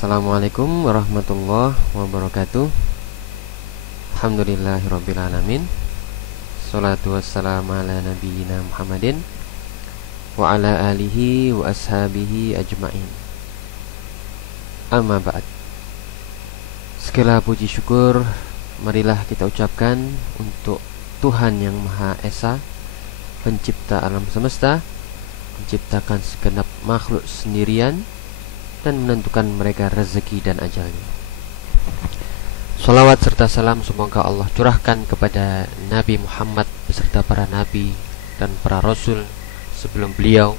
Assalamualaikum warahmatullahi wabarakatuh. Alhamdulillahirrabbilalamin. Salatu wassalamu ala nabiyyina Muhammadin wa ala alihi wa ashabihi ajma'in. Amma ba'd. Segala puji syukur marilah kita ucapkan untuk Tuhan yang Maha Esa, pencipta alam semesta, menciptakan segenap makhluk sendirian dan menentukan mereka rezeki dan ajalnya. Salawat serta salam semoga Allah curahkan kepada Nabi Muhammad beserta para nabi dan para rasul sebelum beliau,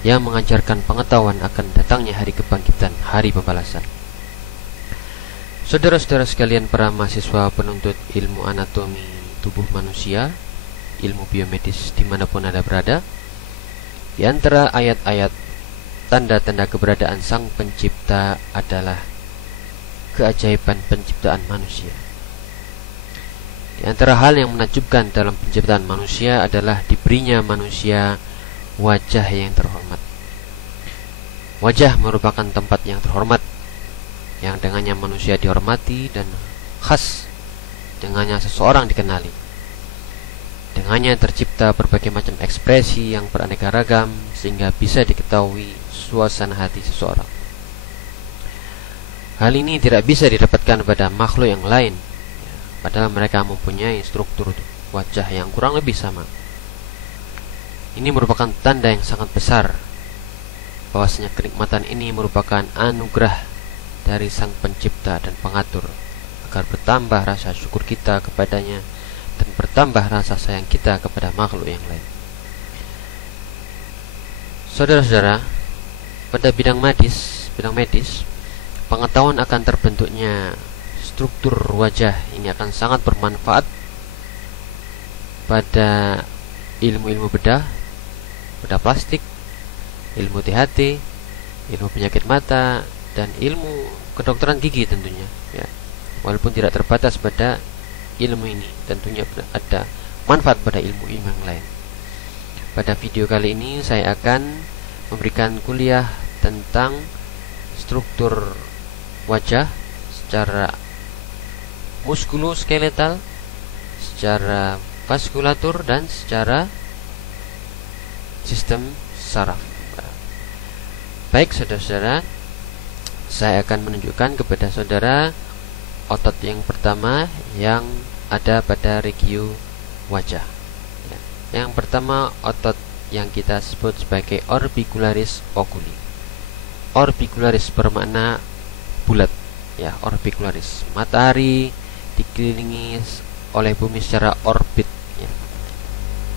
yang mengajarkan pengetahuan akan datangnya hari kebangkitan, hari pembalasan. Saudara-saudara sekalian, para mahasiswa penuntut ilmu anatomi tubuh manusia, ilmu biomedis dimanapun Anda berada, di antara ayat-ayat tanda-tanda keberadaan Sang Pencipta adalah keajaiban penciptaan manusia. Di antara hal yang menakjubkan dalam penciptaan manusia adalah diberinya manusia wajah yang terhormat. Wajah merupakan tempat yang terhormat, yang dengannya manusia dihormati dan khas dengannya seseorang dikenali. Dengannya tercipta berbagai macam ekspresi yang beraneka ragam sehingga bisa diketahui suasana hati seseorang. Hal ini tidak bisa didapatkan pada makhluk yang lain, padahal mereka mempunyai struktur wajah yang kurang lebih sama. Ini merupakan tanda yang sangat besar bahwasanya kenikmatan ini merupakan anugerah dari Sang Pencipta dan Pengatur, agar bertambah rasa syukur kita kepadanya dan bertambah rasa sayang kita kepada makhluk yang lain. Saudara-saudara, pada bidang medis, pengetahuan akan terbentuknya struktur wajah ini akan sangat bermanfaat pada ilmu-ilmu bedah plastik, ilmu THT, ilmu penyakit mata, dan ilmu kedokteran gigi tentunya, ya. Walaupun tidak terbatas pada ilmu ini, tentunya ada manfaat pada ilmu-ilmu yang lain. Pada video kali ini saya akan memberikan kuliah tentang struktur wajah secara muskuloskeletal, secara vaskulatur, dan secara sistem saraf. Baik saudara-saudara, saya akan menunjukkan kepada saudara otot yang pertama yang ada pada regio wajah. Yang pertama, otot yang kita sebut sebagai orbicularis oculi. Orbicularis bermakna bulat, ya, orbicularis. Matahari dikelilingi oleh bumi secara orbit, ya.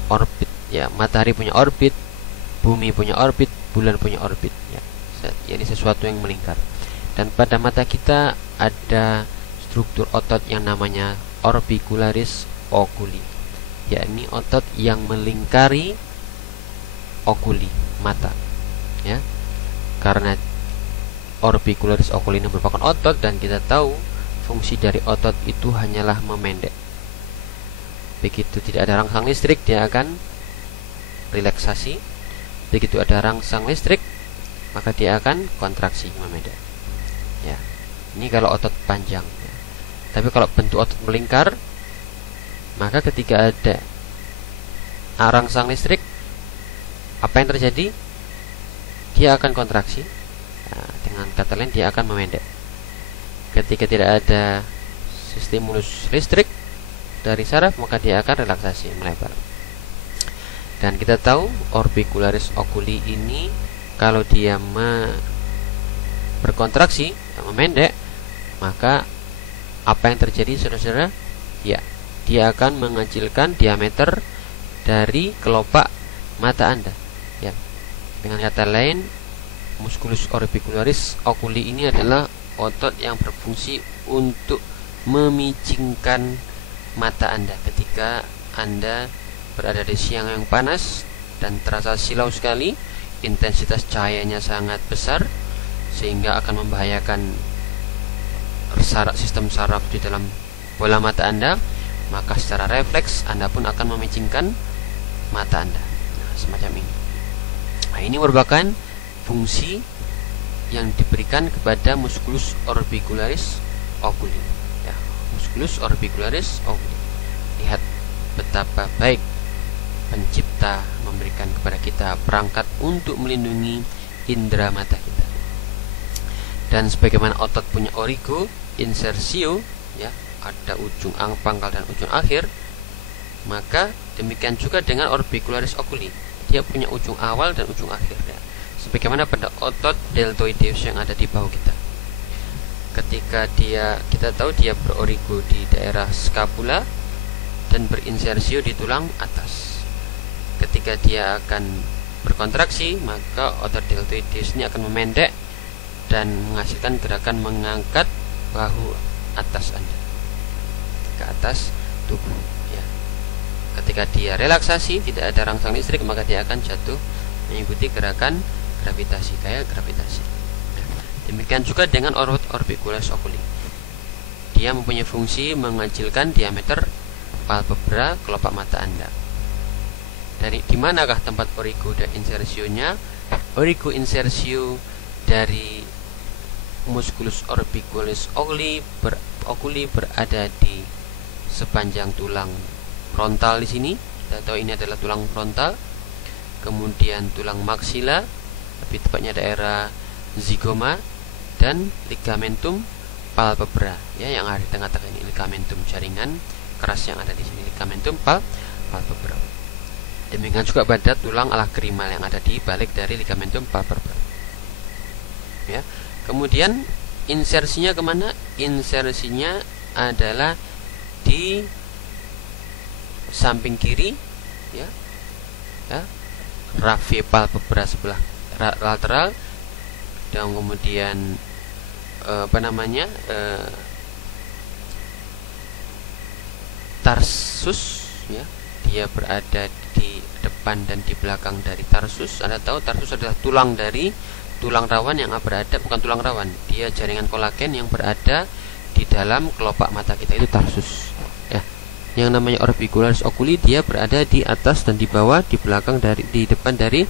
Orbit, ya. Matahari punya orbit, bumi punya orbit, bulan punya orbit, ya. Jadi sesuatu yang melingkar. Dan pada mata kita ada struktur otot yang namanya orbicularis oculi, yakni otot yang melingkari okuli, mata, ya. Karena orbicularis oculi ini merupakan otot, dan kita tahu fungsi dari otot itu hanyalah memendek. Begitu tidak ada rangsang listrik, dia akan relaksasi. Begitu ada rangsang listrik, maka dia akan kontraksi, memendek, ya. Ini kalau otot panjang, ya. Tapi kalau bentuk otot melingkar, maka ketika ada rangsang listrik, apa yang terjadi? Dia akan kontraksi. Nah, dengan kata lain, dia akan memendek. Ketika tidak ada stimulus listrik dari saraf, maka dia akan relaksasi, melebar. Dan kita tahu orbicularis oculi ini kalau dia berkontraksi, memendek, maka apa yang terjadi, saudara-saudara? Ya, dia akan mengecilkan diameter dari kelopak mata Anda. Ya. Dengan kata lain, musculus orbicularis oculi ini adalah otot yang berfungsi untuk memicingkan mata Anda ketika Anda berada di siang yang panas dan terasa silau sekali, intensitas cahayanya sangat besar sehingga akan membahayakan sistem saraf di dalam bola mata Anda, maka secara refleks Anda pun akan memicingkan mata Anda. Nah, semacam ini. Nah, ini merupakan fungsi yang diberikan kepada musculus orbicularis oculi. Ya, musculus orbicularis oculi. Lihat betapa baik pencipta memberikan kepada kita perangkat untuk melindungi indera mata kita. Dan sebagaimana otot punya origo, insersio, ya, ada ujung pangkal dan ujung akhir, maka demikian juga dengan orbicularis oculi. Dia punya ujung awal dan ujung akhir, ya. Sebagaimana pada otot deltoideus yang ada di bahu kita. Ketika kita tahu dia berorigo di daerah scapula dan berinsersio di tulang atas. Ketika dia akan berkontraksi, maka otot deltoideus ini akan memendek dan menghasilkan gerakan mengangkat bahu atas Anda ke atas tubuh, ya. Ketika dia relaksasi, tidak ada rangsang listrik, maka dia akan jatuh mengikuti gerakan gravitasi, kayak gravitasi. Demikian juga dengan orbicularis oculi. Dia mempunyai fungsi mengecilkan diameter palpebra kelopak mata Anda. Di manakah tempat origo dan insersionya? Origo insersio dari musculus orbicularis oculi berada di sepanjang tulang frontal di sini. Kita tahu ini adalah tulang frontal. Kemudian tulang maxilla, lebih tepatnya daerah zygoma, dan ligamentum palpebra, ya, yang ada di tengah-tengah ini, ligamentum jaringan keras yang ada di sini, ligamentum palpebra. Demikian juga pada tulang alagrimal yang ada di balik dari ligamentum palpebra, ya. Kemudian insersinya kemana? Insersinya adalah di samping kiri, ya, raffe palpebra sebelah lateral, dan kemudian tarsus, ya, dia berada di depan dan di belakang dari tarsus. Anda tahu tarsus adalah tulang dari tulang rawan yang berada, bukan tulang rawan, dia jaringan kolagen yang berada di dalam kelopak mata kita, itu tarsus, ya. Yang namanya orbicularis oculi, dia berada di atas dan di bawah, di belakang di depan dari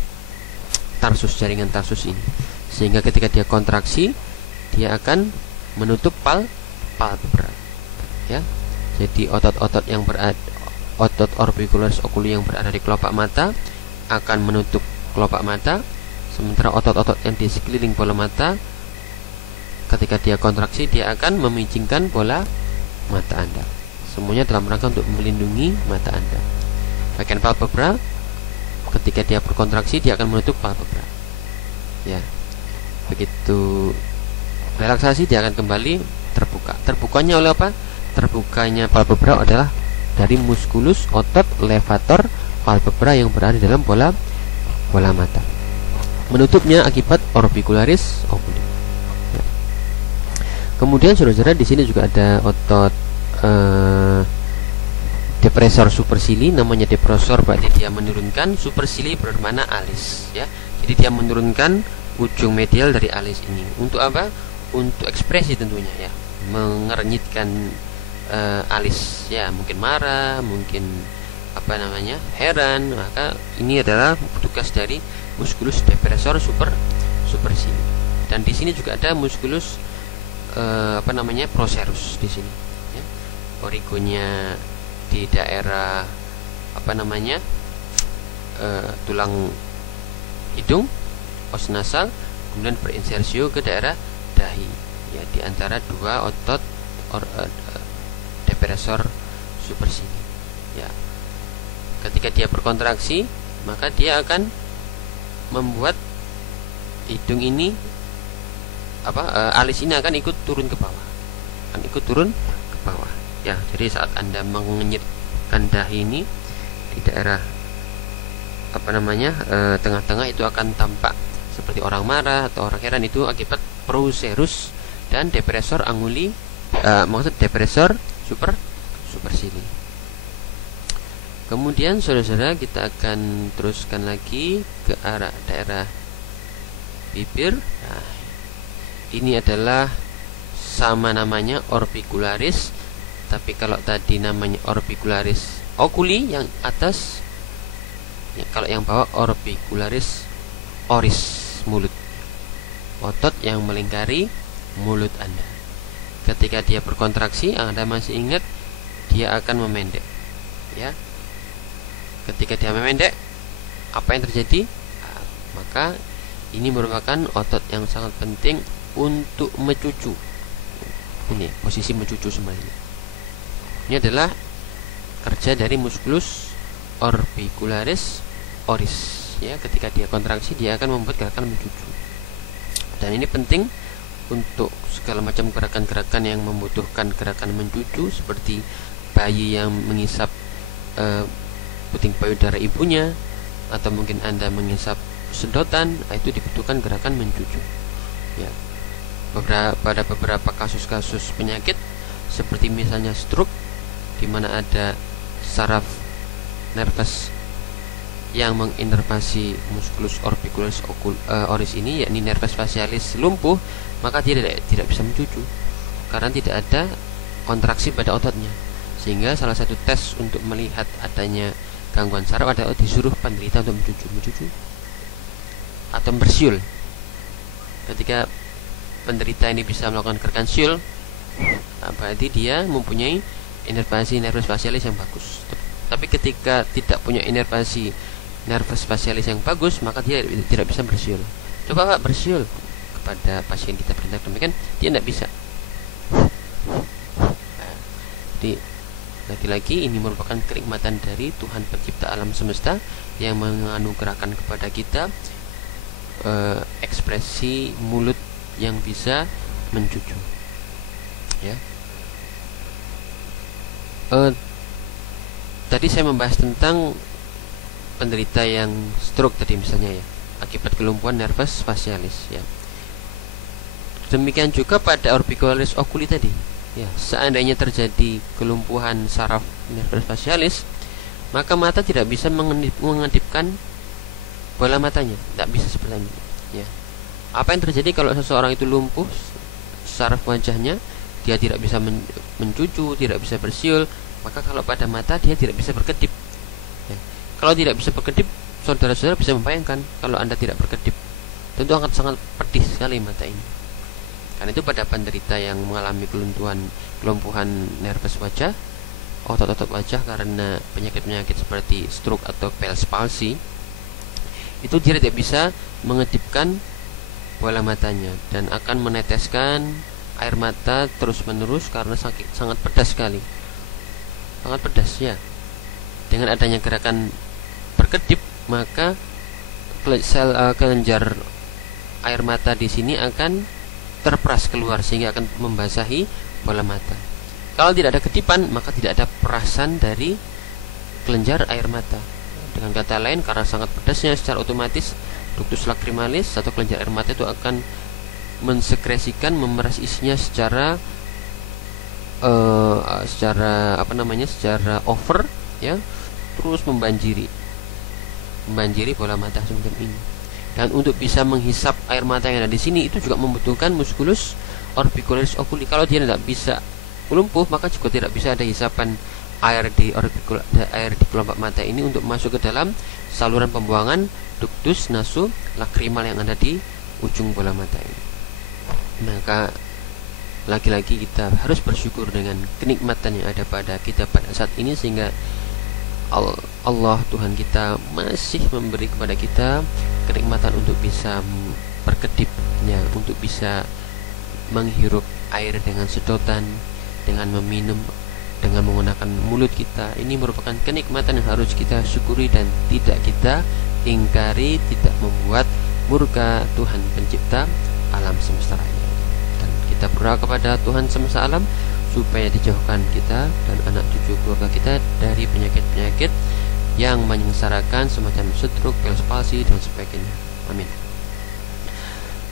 tarsus, jaringan tarsus ini, sehingga ketika dia kontraksi, dia akan menutup palpebra, ya. Jadi otot-otot yang otot orbicularis oculi yang berada di kelopak mata akan menutup kelopak mata, sementara otot-otot yang di sekeliling bola mata ketika dia kontraksi, dia akan memincingkan bola mata Anda. Semuanya dalam rangka untuk melindungi mata Anda. Bagian palpebra, ketika dia berkontraksi, dia akan menutup palpebra, ya. Begitu relaksasi, dia akan kembali terbuka. Terbukanya oleh apa? Terbukanya palpebra adalah dari musculus otot levator palpebra yang berada di dalam bola mata. Menutupnya akibat orbicularis oculi. Ya. Kemudian saudara-saudara, di sini juga ada otot depressor supercili, namanya depressor berarti dia menurunkan, supercili bermakna alis, ya. Jadi dia menurunkan ujung medial dari alis ini. Untuk apa? Untuk ekspresi tentunya, ya. Mengernyitkan alis, ya, mungkin marah, mungkin heran. Maka ini adalah tugas dari musculus depressor supercili. Dan di sini juga ada musculus procerus di sini, ya. Origonya di daerah tulang hidung, os nasal, kemudian berinsersio ke daerah dahi, ya, di antara dua otot depressor supercili, ya. Ketika dia berkontraksi, maka dia akan membuat hidung ini alis ini akan ikut turun ke bawah, ya. Jadi saat Anda mengenyitkan dahi ini di daerah tengah-tengah, itu akan tampak seperti orang marah atau orang heran. Itu akibat procerus dan depressor anguli, depressor supercili. Kemudian saudara-saudara, kita akan teruskan lagi ke arah daerah bibir. Nah, ini adalah sama namanya orbicularis, tapi kalau tadi namanya orbicularis oculi yang atas, ya, kalau yang bawah orbicularis oris mulut, otot yang melingkari mulut Anda. Ketika dia berkontraksi, Anda masih ingat, dia akan memendek, ya. Ketika dia memendek, apa yang terjadi? Maka ini merupakan otot yang sangat penting untuk mencucu. Ini posisi mencucu sebenarnya. Ini adalah kerja dari musculus orbicularis oris, ya. Ketika dia kontraksi, dia akan membuat gerakan mencucu. Dan ini penting untuk segala macam gerakan-gerakan yang membutuhkan gerakan mencucu, seperti bayi yang mengisap puting payudara ibunya, atau mungkin Anda mengisap sedotan, itu dibutuhkan gerakan mencucu, ya. Pada beberapa kasus-kasus penyakit seperti misalnya stroke, di mana ada saraf nervus yang menginervasi musculus orbicularis oris ini, yakni nervus facialis lumpuh, maka dia tidak bisa mencucu karena tidak ada kontraksi pada ototnya. Sehingga salah satu tes untuk melihat adanya gangguan saraf adalah disuruh penderita untuk mencucu atau bersiul. Ketika penderita ini bisa melakukan gerakan siul, berarti dia mempunyai inervasi nervus facialis yang bagus. Tapi ketika tidak punya inervasi nervus facialis yang bagus, maka dia tidak bisa bersiul. Coba Pak bersiul kepada pasien kita, perintah demikian, dia tidak bisa. Nah, jadi lagi-lagi ini merupakan kenikmatan dari Tuhan pencipta alam semesta yang menganugerahkan kepada kita ekspresi mulut yang bisa mencucu, ya. Tadi saya membahas tentang penderita yang stroke tadi misalnya, ya, akibat kelumpuhan nervus facialis, ya. Demikian juga pada orbicularis oculi tadi, ya. Seandainya terjadi kelumpuhan saraf nervus facialis, maka mata tidak bisa mengedipkan bola matanya, tidak bisa seperti ini, ya. Apa yang terjadi kalau seseorang itu lumpuh saraf wajahnya? Dia tidak bisa mencucu, tidak bisa bersiul. Maka kalau pada mata dia tidak bisa berkedip, ya. Kalau tidak bisa berkedip, saudara-saudara bisa membayangkan kalau Anda tidak berkedip, tentu akan sangat pedih sekali mata ini. Karena itu pada penderita yang mengalami kelumpuhan nervus wajah, otot-otot wajah karena penyakit-penyakit seperti stroke atau Bell's palsy, itu dia tidak bisa mengedipkan bola matanya dan akan meneteskan air mata terus-menerus karena sangat pedas sekali. Sangat pedas, ya. Dengan adanya gerakan berkedip, maka sel kelenjar air mata di sini akan terperas keluar sehingga akan membasahi bola mata. Kalau tidak ada kedipan, maka tidak ada perasan dari kelenjar air mata. Dengan kata lain, karena sangat pedasnya, secara otomatis ductus lacrimalis atau kelenjar air mata itu akan mensekresikan, memeras isinya secara secara over, ya, terus membanjiri bola mata semacam ini. Dan untuk bisa menghisap air mata yang ada di sini itu juga membutuhkan musculus orbicularis oculi. Kalau dia tidak bisa lumpuh, maka juga tidak bisa ada hisapan air di kelopak mata ini untuk masuk ke dalam saluran pembuangan ductus nasolacrimal yang ada di ujung bola mata ini. Maka lagi-lagi kita harus bersyukur dengan kenikmatan yang ada pada kita pada saat ini, sehingga Allah Tuhan kita masih memberi kepada kita kenikmatan untuk bisa berkedip, ya, untuk bisa menghirup air dengan sedotan, dengan meminum dengan menggunakan mulut kita. Ini merupakan kenikmatan yang harus kita syukuri dan tidak kita ingkari, tidak membuat murka Tuhan pencipta alam semesta raya. Dan kita berdoa kepada Tuhan semesta alam supaya dijauhkan kita dan anak cucu keluarga kita dari penyakit-penyakit yang menyengsarakan semacam stroke, Bell's palsy dan sebagainya. Amin.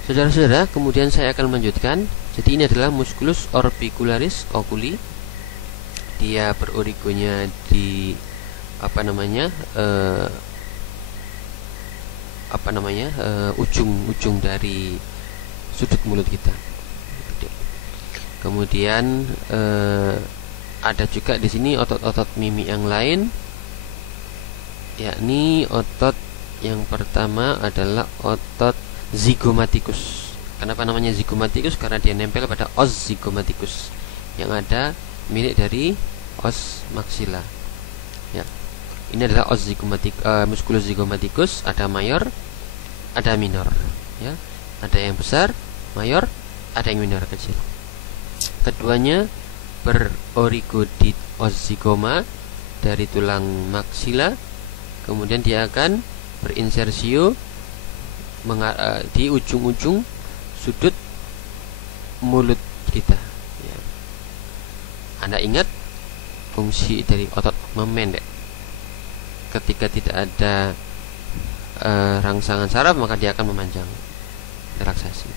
Saudara-saudara, kemudian saya akan melanjutkan. Jadi ini adalah musculus orbicularis oculi. Dia berorigonya di ujung-ujung dari sudut mulut kita. Kemudian ada juga di sini otot-otot mimi yang lain, yakni otot yang pertama adalah otot zygomaticus. Kenapa namanya zygomaticus? Karena dia nempel pada os zygomaticus yang ada milik dari os maxilla. Ya. Ini adalah os musculus zygomaticus, ada mayor, ada minor. Ya. Ada yang besar, mayor, ada yang minor kecil. Keduanya berorigodit os zygoma dari tulang maxilla, kemudian dia akan berinsersio di ujung-ujung sudut mulut kita. Ya. Anda ingat fungsi dari otot memendek. Ketika tidak ada rangsangan saraf, maka dia akan memanjang, relaksasi.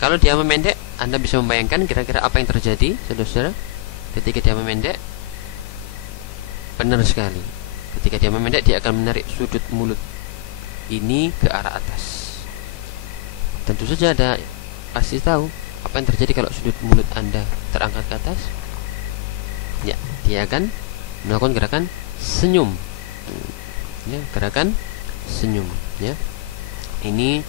Kalau dia memendek, Anda bisa membayangkan kira-kira apa yang terjadi, saudara-saudara, ketika dia memendek. Benar sekali. Ketika dia memendek, dia akan menarik sudut mulut ini ke arah atas. Tentu saja Anda pasti tahu apa yang terjadi kalau sudut mulut Anda terangkat ke atas. Ya, dia akan melakukan gerakan senyum. Ya, gerakan senyum. Ya, ini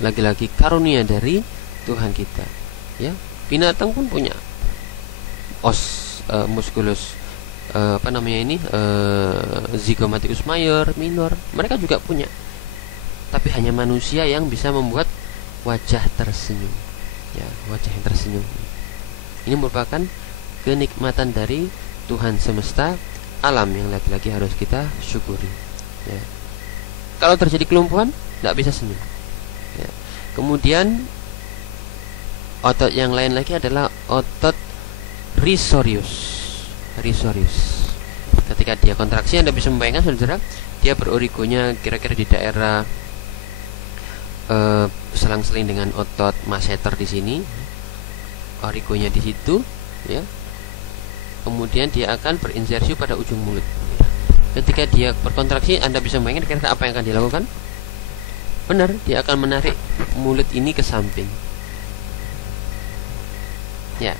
lagi-lagi karunia dari Tuhan kita. Ya, binatang pun punya os musculus zygomaticus mayor, minor. Mereka juga punya. Tapi hanya manusia yang bisa membuat wajah tersenyum. Ya, wajah yang tersenyum. Ini merupakan kenikmatan dari Tuhan semesta alam yang lagi-lagi harus kita syukuri. Ya. Kalau terjadi kelumpuhan, tidak bisa senyum. Ya. Kemudian otot yang lain lagi adalah otot risorius. Ketika dia kontraksi, Anda bisa membayangkan, saudara, dia berorigonya kira-kira di daerah selang-seling dengan otot masseter di sini, origonya di situ, ya. Kemudian dia akan berinsersi pada ujung mulut. Ketika dia berkontraksi, Anda bisa membayangkan kira-kira apa yang akan dilakukan? Benar, dia akan menarik mulut ini ke samping. Ya.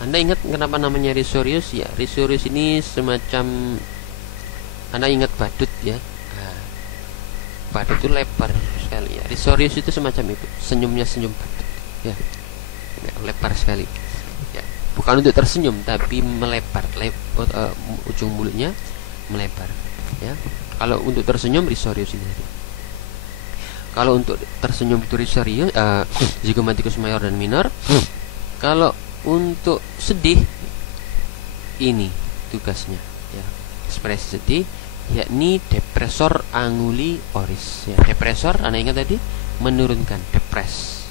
Anda ingat kenapa namanya risorius? Ya, risorius ini semacam, Anda ingat badut ya? Nah, badut itu lebar sekali ya. Risorius itu semacam itu, senyumnya senyum badut. Ya, lebar sekali. Ya, bukan untuk tersenyum, tapi melebar. Ujung mulutnya melebar. Ya, kalau untuk tersenyum risorius ini. Kalau untuk tersenyum itu risorius, zygomaticus mayor dan minor. Kalau untuk sedih, ini tugasnya, ya, ekspresi sedih, yakni depresor anguli oris. Ya, depresor, Anda ingat tadi, menurunkan, depresi,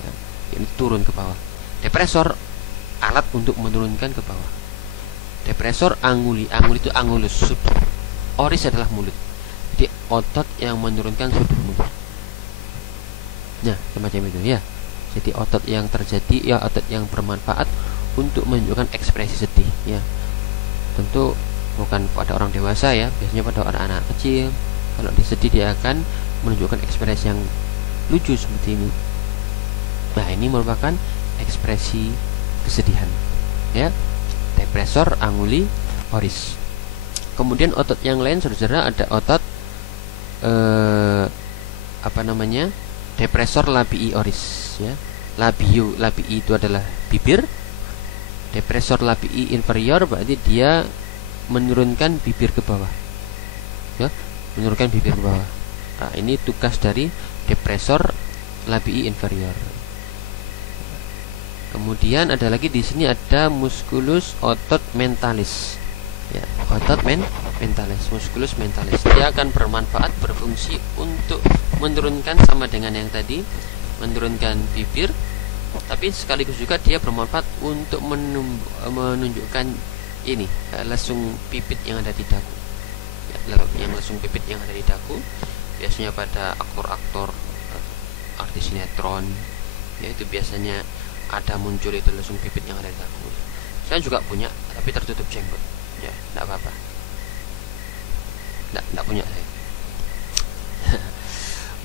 ya, ini turun ke bawah. Depresor, alat untuk menurunkan ke bawah. Depresor anguli itu angulus, sudut. Oris adalah mulut. Jadi otot yang menurunkan sudut mulut. Nah, semacam itu ya. Jadi otot yang terjadi, ya, otot yang bermanfaat untuk menunjukkan ekspresi sedih, ya. Tentu bukan pada orang dewasa ya, biasanya pada anak-anak kecil. Kalau disedih dia akan menunjukkan ekspresi yang lucu seperti ini. Nah, ini merupakan ekspresi kesedihan, ya. Depresor anguli oris. Kemudian otot yang lain, saudara, ada otot depresor labii oris, ya. Labii itu adalah bibir. Depresor labii inferior berarti dia menurunkan bibir ke bawah, ya, menurunkan bibir ke bawah. Nah, ini tugas dari depresor labii inferior. Kemudian ada lagi di sini ada musculus otot mentalis. Ya, otot mentalis, musculus mentalis. Dia akan bermanfaat, berfungsi untuk menurunkan, sama dengan yang tadi, menurunkan bibir, tapi sekaligus juga dia bermanfaat untuk menunjukkan ini, lesung pipit yang ada di dagu. Ya, yang lesung pipit yang ada di dagu biasanya pada aktor-aktor, artis sinetron, ya, itu biasanya ada muncul itu lesung pipit yang ada di dagu. Saya juga punya, tapi tertutup jenggot. Ya, tidak apa-apa. Tidak punya saya.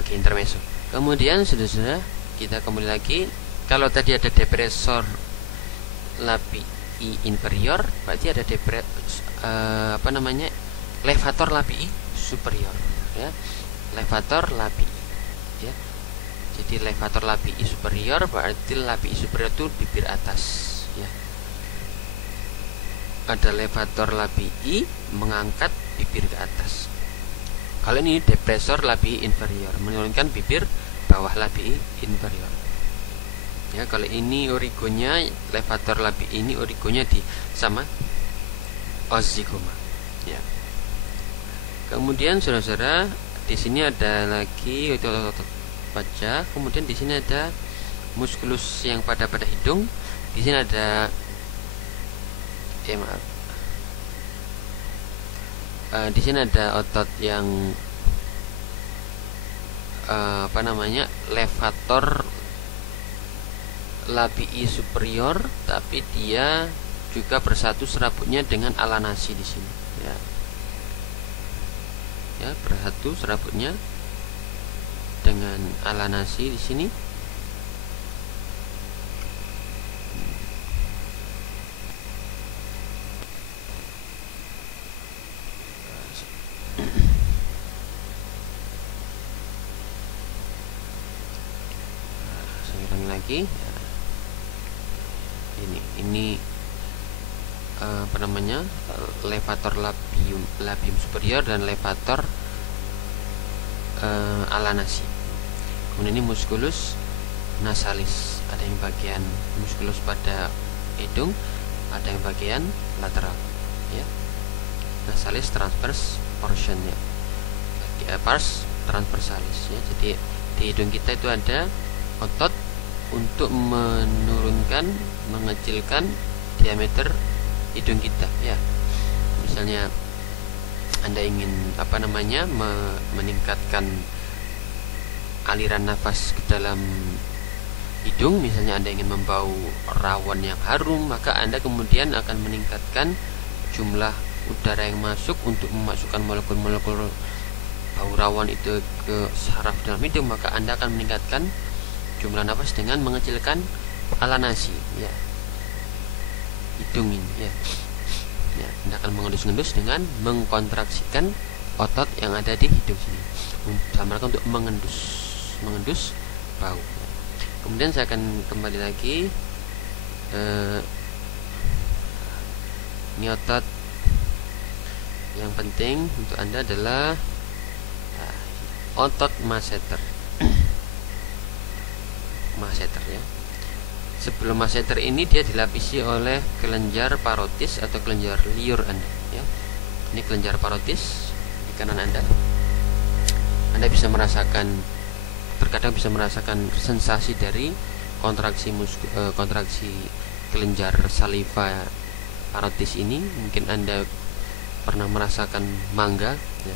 Oke, intermezzo. Kemudian saudara, kita kembali lagi. Kalau tadi ada depresor labii inferior, berarti ada levator labii superior. Ya. levator labii, ya. Jadi levator labii superior berarti labii superior itu bibir atas, ya. Ada levator labii mengangkat bibir ke atas. Kalau ini depresor labii inferior, menurunkan bibir bawah labii inferior. Ya, kalau ini origonya levator labii ini origonya di sama ozigoma, ya. Kemudian saudara-saudara, di sini ada lagi otot wajah. Kemudian di sini ada muskulus yang pada hidung. Di sini ada di sini ada otot yang levator labii superior, tapi dia juga bersatu serabutnya dengan ala nasi di sini, ya. Ya, bersatu serabutnya dengan ala nasi di sini. Saya ulangi lagi. Ini levator labium superior dan levator ala nasi. Kemudian ini musculus nasalis, ada yang bagian musculus pada hidung, ada yang bagian lateral, ya. Nasalis transverse portion, ya. Pars transversalis, ya. Jadi di hidung kita itu ada otot untuk menurunkan, mengecilkan diameter hidung kita, ya. Misalnya Anda ingin meningkatkan aliran nafas ke dalam hidung, misalnya Anda ingin membau rawon yang harum, maka Anda kemudian akan meningkatkan jumlah udara yang masuk untuk memasukkan molekul-molekul bau rawon itu ke saraf dalam hidung, maka Anda akan meningkatkan jumlah nafas dengan mengecilkan ala nasi, ya, hidung ini, ya. Ya, Anda akan mengendus-endus dengan mengkontraksikan otot yang ada di hidung sini, sama untuk mengendus bau. Kemudian saya akan kembali lagi. Ini otot yang penting untuk Anda adalah otot masseter. Masseter, ya. Sebelum masseter ini dia dilapisi oleh kelenjar parotis atau kelenjar liur Anda, ya. Ini kelenjar parotis di kanan Anda. Anda bisa merasakan, terkadang bisa merasakan sensasi dari kontraksi kelenjar saliva parotis ini. Mungkin Anda pernah merasakan mangga, ya.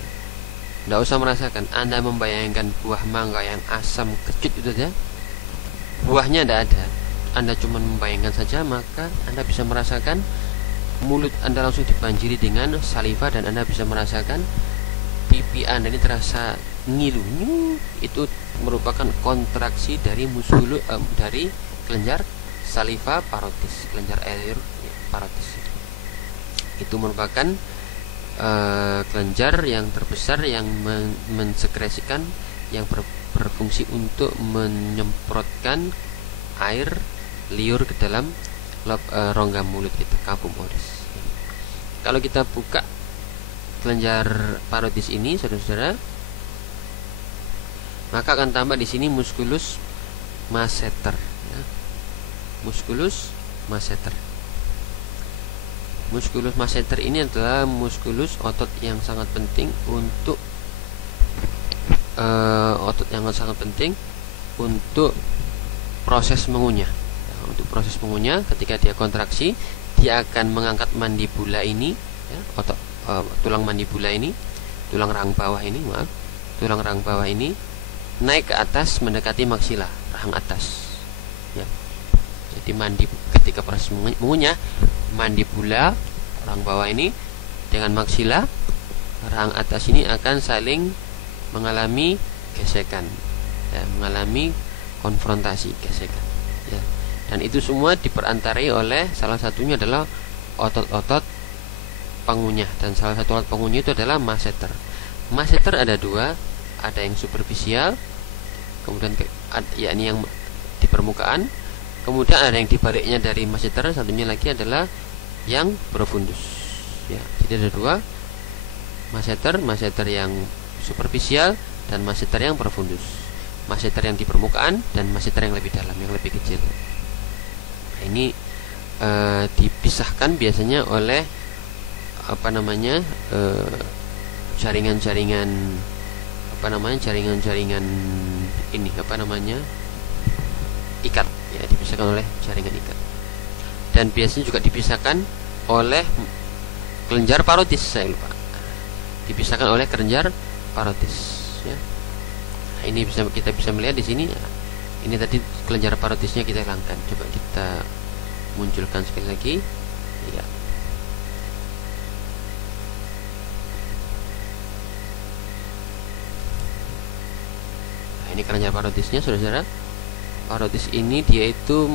Tidak usah merasakan, Anda membayangkan buah mangga yang asam kecut itu saja, buahnya tidak ada, Anda cuma membayangkan saja, maka Anda bisa merasakan mulut Anda langsung dibanjiri dengan saliva, dan Anda bisa merasakan pipi Anda ini terasa ngilu. Itu merupakan kontraksi dari dari kelenjar saliva parotis, kelenjar air parotis. Itu merupakan kelenjar yang terbesar yang mensekresikan, yang berfungsi untuk menyemprotkan air liur ke dalam rongga mulut itu, cavum oris. Kalau kita buka kelenjar parotis ini, saudara-saudara, maka akan tambah di sini musculus masseter, ya. Musculus masseter. Musculus masseter ini adalah musculus otot yang sangat penting untuk proses mengunyah. Untuk proses mengunyah, ketika dia kontraksi, dia akan mengangkat mandibula ini, ya, otot tulang mandibula ini, tulang rahang bawah ini naik ke atas mendekati maksila, rahang atas, ya. Jadi ketika proses mengunyah, mandibula rahang bawah ini dengan maksila rahang atas ini akan saling mengalami gesekan, ya, mengalami konfrontasi, gesekan, ya. Dan itu semua diperantarai oleh salah satunya adalah otot-otot pengunyah, dan salah satu otot pengunyah itu adalah masseter. Masseter ada dua, ada yang superficial, kemudian yakni yang di permukaan, kemudian ada yang dibaliknya dari masseter, satunya lagi adalah yang profundus ya. Jadi ada dua, masseter yang superficial dan masseter yang profundus, masseter yang di permukaan dan masseter yang lebih dalam, yang lebih kecil. Nah, ini dipisahkan biasanya oleh jaringan-jaringan ini ikat ya, dipisahkan oleh jaringan ikat. Dan biasanya juga dipisahkan oleh kelenjar parotis, saya lupa, dipisahkan oleh kelenjar parotis ya. Nah, ini kita bisa melihat di sini ya. Ini tadi kelenjar parotisnya kita hilangkan. Coba kita munculkan sekali lagi ya. Nah, ini kelenjar parotisnya, saudara-saudara. Parotis ini dia itu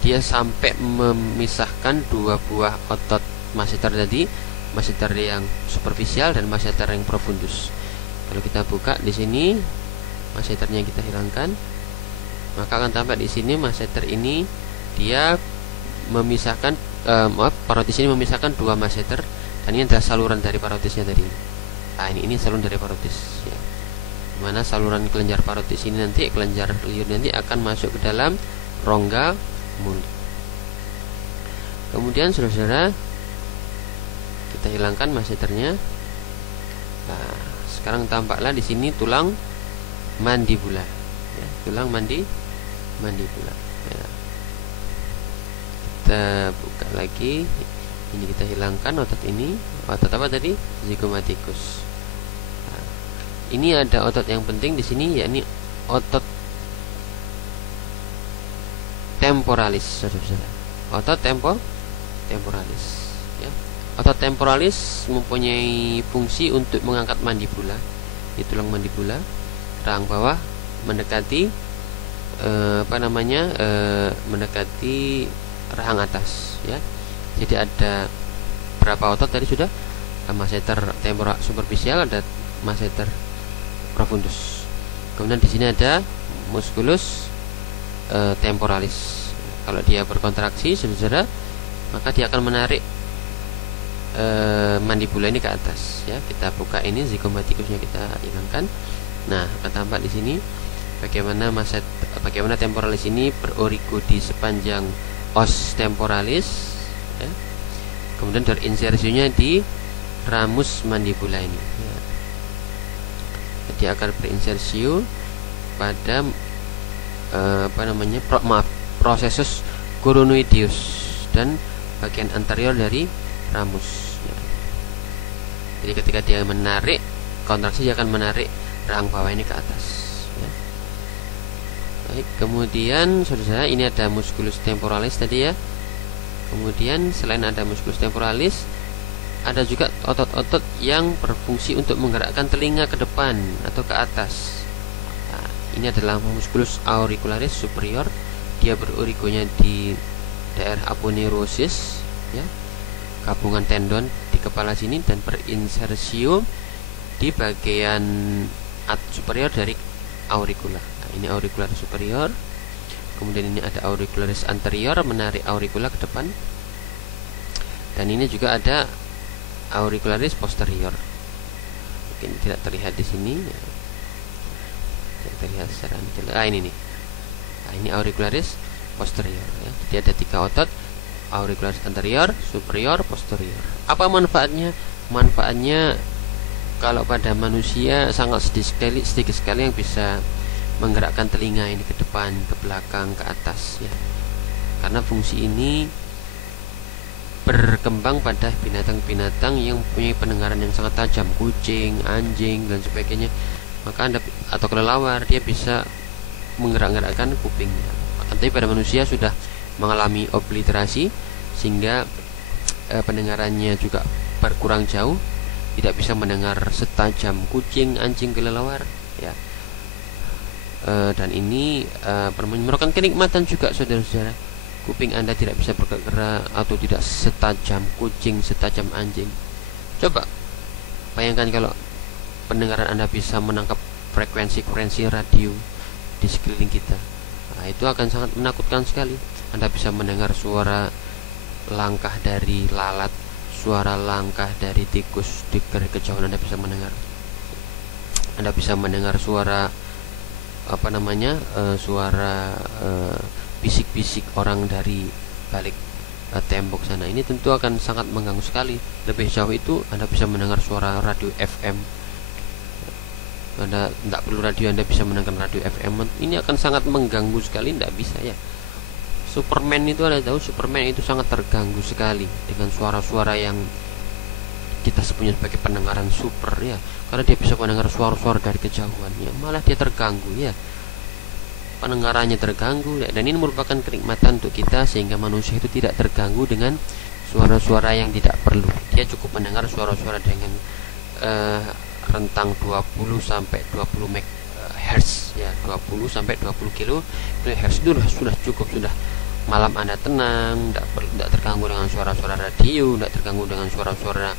dia sampai memisahkan dua buah otot masseter tadi, masseter yang superficial dan masseter yang profundus. Kalau kita buka di sini, masseternya kita hilangkan, maka akan tampak di sini masseter ini dia memisahkan parotis ini memisahkan dua masseter, dan ini adalah saluran dari parotisnya tadi. Nah, ini saluran dari parotis ya. Dimana saluran kelenjar parotis ini nanti, kelenjar liur nanti akan masuk ke dalam rongga mulut. Kemudian saudara-saudara, kita hilangkan masseternya. Nah, sekarang tampaklah di sini tulang mandibula ya, tulang mandibula ya. Kita buka lagi, ini kita hilangkan otot ini. Otot apa tadi? Zygomaticus. Nah, ini ada otot yang penting di sini, yakni otot temporalis, saudara-saudara. Otot temporalis ya. Otot temporalis mempunyai fungsi untuk mengangkat mandibula, di tulang mandibula, rahang bawah mendekati mendekati rahang atas ya. Jadi ada berapa otot tadi sudah? Masseter temporal superficial, ada masseter profundus. Kemudian di sini ada musculus temporalis. Kalau dia berkontraksi, saudara, maka dia akan menarik mandibula ini ke atas ya. Kita buka ini, zygomaticusnya kita hilangkan. Nah, akan tampak di sini bagaimana temporalis ini berorigo di sepanjang os temporalis ya. Kemudian berinsersinya di ramus mandibula ini ya. Jadi akan berinsersiu pada prosesus coronoideus dan bagian anterior dari ramus ya. Jadi ketika dia menarik kontraksi, dia akan menarik rahang bawah ini ke atas ya. Baik, kemudian saudara, ini ada musculus temporalis tadi ya. Kemudian selain ada musculus temporalis, ada juga otot-otot yang berfungsi untuk menggerakkan telinga ke depan atau ke atas. Nah, ini adalah musculus auricularis superior. Dia berorigonya di daerah aponeurosis ya, gabungan tendon di kepala sini, dan berinsersium di bagian superior dari auricula. Nah, ini auricularis superior. Kemudian ini ada auricularis anterior, menarik auricula ke depan. Dan ini juga ada auricularis posterior. Mungkin tidak terlihat di sini ya. Tidak terlihat secara jelas. Ini nih. Nah, ini auricularis posterior ya. Jadi ada 3 otot, auricularis anterior, superior, posterior. Apa manfaatnya? Manfaatnya kalau pada manusia sangat sedikit sekali yang bisa menggerakkan telinga ini ke depan, ke belakang, ke atas ya. Karena fungsi ini berkembang pada binatang-binatang yang punya pendengaran yang sangat tajam, kucing, anjing dan sebagainya. Maka atau kelelawar, dia bisa menggerak-gerakkan kupingnya. Tapi pada manusia sudah mengalami obliterasi sehingga pendengarannya juga berkurang jauh, tidak bisa mendengar setajam kucing, anjing, kelelawar ya. Dan ini merupakan kenikmatan juga, saudara-saudara. Kuping Anda tidak bisa bergerak atau tidak setajam kucing, setajam anjing. Coba bayangkan kalau pendengaran Anda bisa menangkap frekuensi radio di sekeliling kita. Nah, itu akan sangat menakutkan sekali. Anda bisa mendengar suara langkah dari lalat, suara langkah dari tikus di kejauhan. Anda bisa mendengar. Anda bisa mendengar suara suara bisik-bisik orang dari balik tembok sana. Ini tentu akan sangat mengganggu sekali. Lebih jauh itu Anda bisa mendengar suara radio FM. Anda tidak perlu radio, Anda bisa mendengar radio FM. Ini akan sangat mengganggu sekali. Tidak bisa ya. Superman itu, Anda tahu, Superman itu sangat terganggu sekali dengan suara-suara yang kita sebutnya sebagai pendengaran super ya, karena dia bisa mendengar suara-suara dari kejauhan ya. Malah dia terganggu ya, pendengarannya terganggu ya. Dan ini merupakan kenikmatan untuk kita, sehingga manusia itu tidak terganggu dengan suara-suara yang tidak perlu. Dia cukup mendengar suara-suara dengan rentang 20 sampai 20 MHz ya, 20 sampai 20 kHz itu sudah cukup. Sudah malam Anda tenang, tidak terganggu dengan suara-suara radio, tidak terganggu dengan suara-suara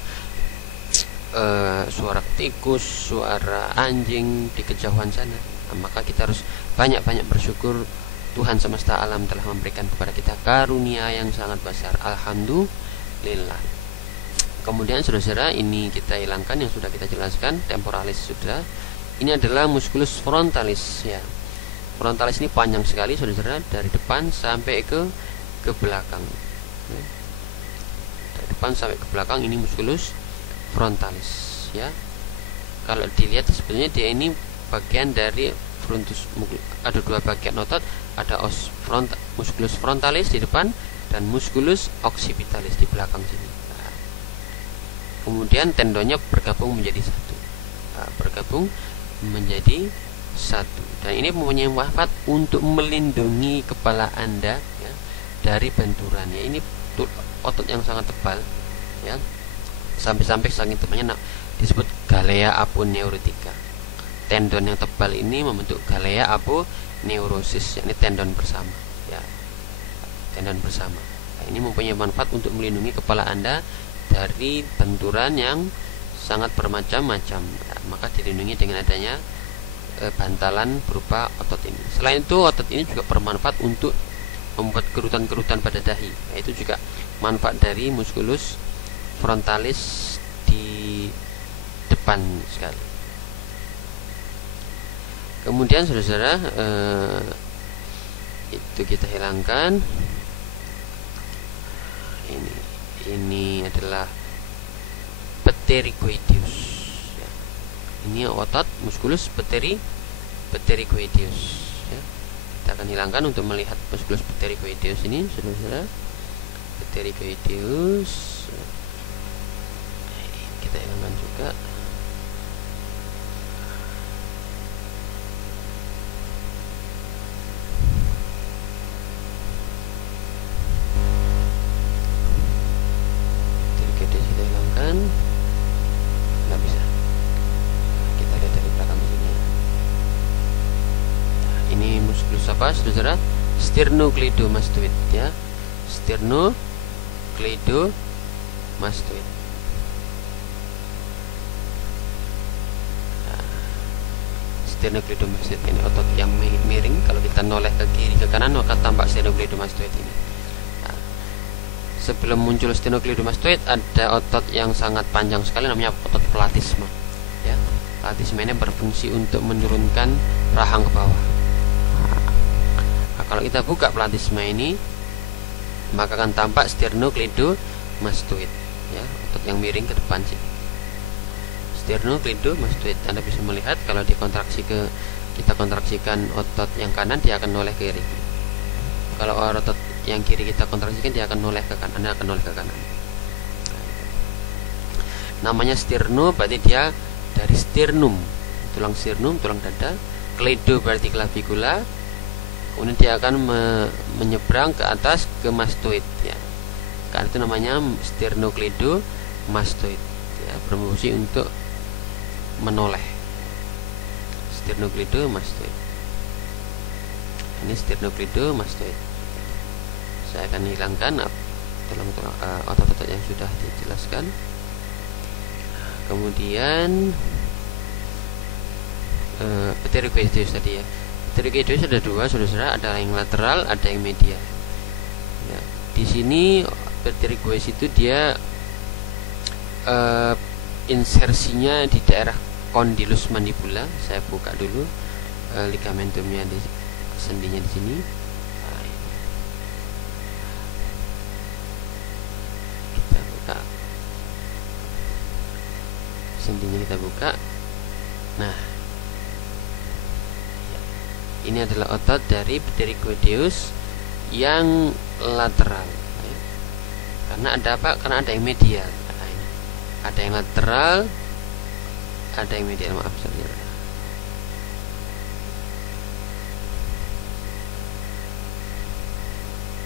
suara tikus, suara anjing di kejauhan sana. Nah, maka kita harus banyak-banyak bersyukur. Tuhan semesta alam telah memberikan kepada kita karunia yang sangat besar. Alhamdulillah. Kemudian saudara-saudara, ini kita hilangkan yang sudah kita jelaskan, temporalis sudah. Ini adalah musculus frontalis ya. Frontalis ini panjang sekali saudara-saudara, dari depan sampai ke belakang. Dari depan sampai ke belakang ini musculus frontalis ya. Kalau dilihat sebetulnya dia ini bagian dari frontus. Ada dua bagian otot, ada musculus frontalis di depan dan musculus occipitalis di belakang sini. Nah, kemudian tendonnya bergabung menjadi satu. Bergabung menjadi satu, dan ini mempunyai manfaat untuk melindungi kepala Anda ya, dari benturan ya. Ini otot yang sangat tebal ya, sampai saking tebalnya disebut galea aponeurotica. Tendon yang tebal ini membentuk galea aponeurosis, yakni tendon bersama ya, tendon bersama. Nah, ini mempunyai manfaat untuk melindungi kepala Anda dari benturan yang sangat bermacam-macam ya, maka dilindungi dengan adanya bantalan berupa otot ini. Selain itu, otot ini juga bermanfaat untuk membuat kerutan-kerutan pada dahi. Nah, itu juga manfaat dari musculus frontalis di depan sekali. Kemudian saudara-saudara, itu kita hilangkan. Ini adalah pterygoideus ya. Ini otot musculus pterygoideus ya. Kita akan hilangkan untuk melihat musculus pterygoideus ini saudara-saudara. Pterygoideus kita hilangkan juga. Pterygoideus kita hilangkan. Nggak bisa. Kita lihat dari belakang sini. Nah, ini musculus apa saudara? Sternocleidomastoid ya. Sternocleidomastoid. Sternocleidomastoid ini otot yang miring. Kalau kita noleh ke kiri ke kanan maka tampak sternocleidomastoid ini. Nah, sebelum muncul sternocleidomastoid ada otot yang sangat panjang sekali, namanya otot platisma ya. Platisma ini berfungsi untuk menurunkan rahang ke bawah. Nah, kalau kita buka platisma ini maka akan tampak sternocleidomastoid ya, otot yang miring ke depan sih. Sternocleidomastoid, Anda bisa melihat kalau kita kontraksikan otot yang kanan, dia akan noleh ke kiri. Kalau otot yang kiri kita kontraksikan, dia akan noleh ke kanan, Anda akan noleh ke kanan. Namanya sterno berarti dia dari sternum, tulang sternum, tulang dada. Kleido berarti clavicula. Kemudian dia akan menyeberang ke atas ke mastoid ya. Karena itu namanya sternocleidomastoid ya, berfungsi untuk menoleh. Sternocleidomastoid. Ini sternocleidomastoid. Saya akan hilangkan otot-otot yang sudah dijelaskan. Kemudian pterygoideus tadi ya. Pterygoideus ada dua, saudara, ada yang lateral, ada yang medial. Ya, di sini pterygoideus itu dia insersinya di daerah condylus mandibula. Saya buka dulu ligamentumnya, di sendinya di sini. Nah, kita buka sendinya, kita buka. Nah, ini adalah otot dari pterygoideus yang lateral. Ya. Karena ada apa? Karena ada yang medial. Nah, ini. Ada yang lateral, ada yang medial. Maaf saudara.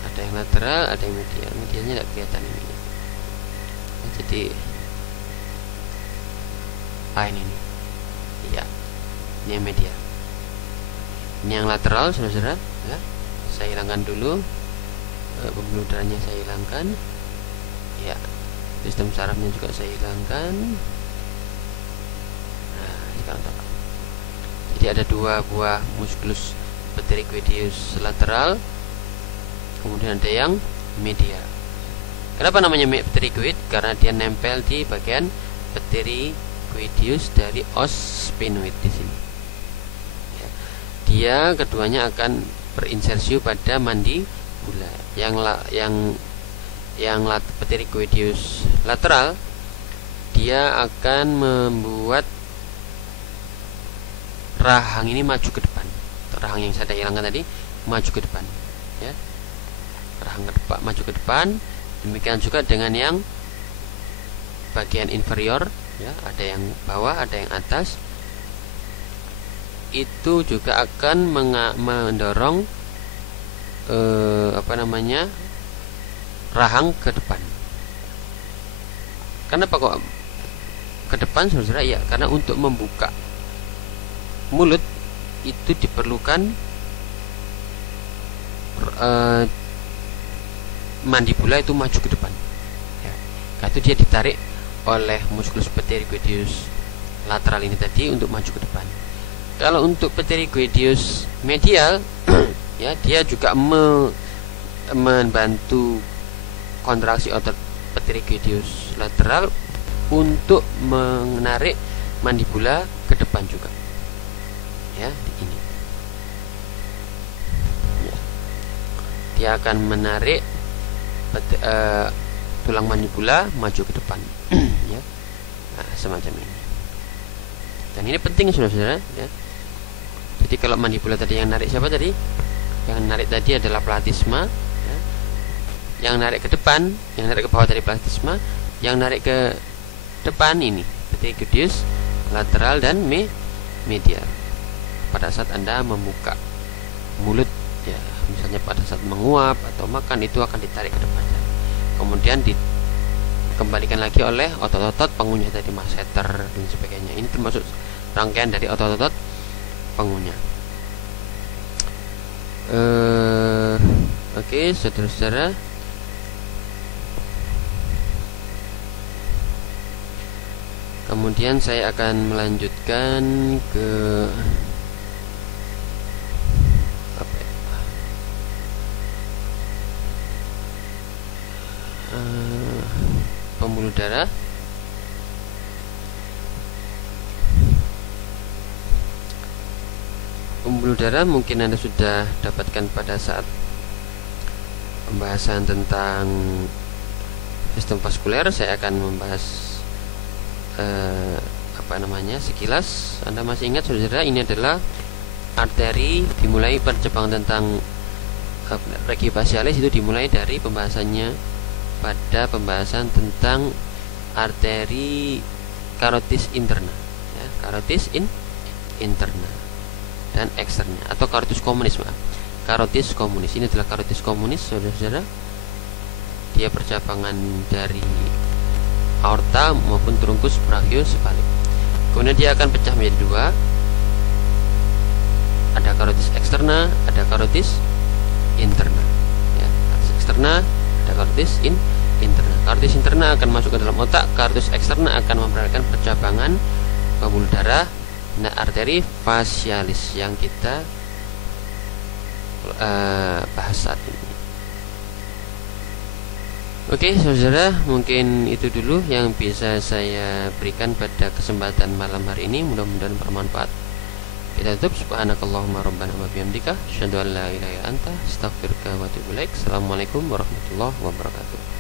Ada yang lateral, ada yang medial. Medialnya tidak kelihatan ini. Nah, jadi, ini nih. Ya, ini yang medial. Ini yang lateral, saudara. Ya, saya hilangkan dulu. Pembuluh darahnya saya hilangkan. Ya, sistem sarafnya juga saya hilangkan. Nah, sekarang tampak. Jadi ada dua buah musculus pterygoideus lateral, kemudian ada yang medial. Kenapa namanya pterygoid? Karena dia nempel di bagian pterygoideus dari os sphenoid di sini. Ya. Dia keduanya akan berinsersiu pada mandibula. Yang pterygoideus lateral, dia akan membuat rahang ini maju ke depan. Rahang yang saya hilangkan tadi maju ke depan, ya. Rahang ke depan, maju ke depan. Demikian juga dengan yang bagian inferior, ya, ada yang bawah, ada yang atas. Itu juga akan mendorong rahang ke depan. Kenapa kok ke depan, saudara? Ya, karena untuk membuka mulut itu diperlukan mandibula itu maju ke depan. Ya. Itu dia ditarik oleh musculus pterygoideus lateral ini tadi untuk maju ke depan. Kalau untuk pterygoideus medial, ya, dia juga membantu kontraksi otot pterygoideus lateral untuk menarik mandibula ke depan juga. Ya, ini. Ya. Dia akan menarik tulang mandibula maju ke depan. Ya. Nah, semacam ini. Dan ini penting, saudara-saudara, ya. Jadi kalau mandibula tadi yang narik siapa tadi? Yang narik tadi adalah platysma, ya. Yang narik ke depan, yang narik ke bawah dari platysma, yang narik ke depan ini pterygoideus lateral dan medial. Pada saat Anda membuka mulut, ya, misalnya pada saat menguap atau makan, itu akan ditarik ke depan. Kemudian dikembalikan lagi oleh otot-otot pengunyah tadi, masseter dan sebagainya. Ini termasuk rangkaian dari otot-otot pengunyah. Oke, saudara-saudara. Kemudian saya akan melanjutkan ke pembuluh darah. Pembuluh darah mungkin Anda sudah dapatkan pada saat pembahasan tentang sistem vaskuler. Saya akan membahas sekilas. Anda masih ingat, saudara, ini adalah arteri. Dimulai percepatan tentang regio facialis itu dimulai dari pembahasannya pada pembahasan tentang arteri carotis interna, ya, carotis interna dan eksterna, atau carotis communis, maaf. Carotis communis, ini adalah carotis communis, saudara-saudara. Dia percabangan dari aorta maupun trunkus brachiosepalik. Kemudian dia akan pecah menjadi dua. Ada carotis eksterna, ada carotis interna. Ya, carotis eksterna, ada carotis interna. Carotis interna akan masuk ke dalam otak, carotis eksterna akan memperhatikan percabangan pembuluh darah Nah, arteri facialis yang kita bahas saat ini. Oke, saudara, mungkin itu dulu yang bisa saya berikan pada kesempatan malam hari ini. Mudah-mudahan bermanfaat. Kita tutup. Subhanakallahumma rabbana wa bihamdika asyhadu an la ilaha illa anta astaghfiruka wa atubu ilaik. Assalamualaikum warahmatullahi wabarakatuh.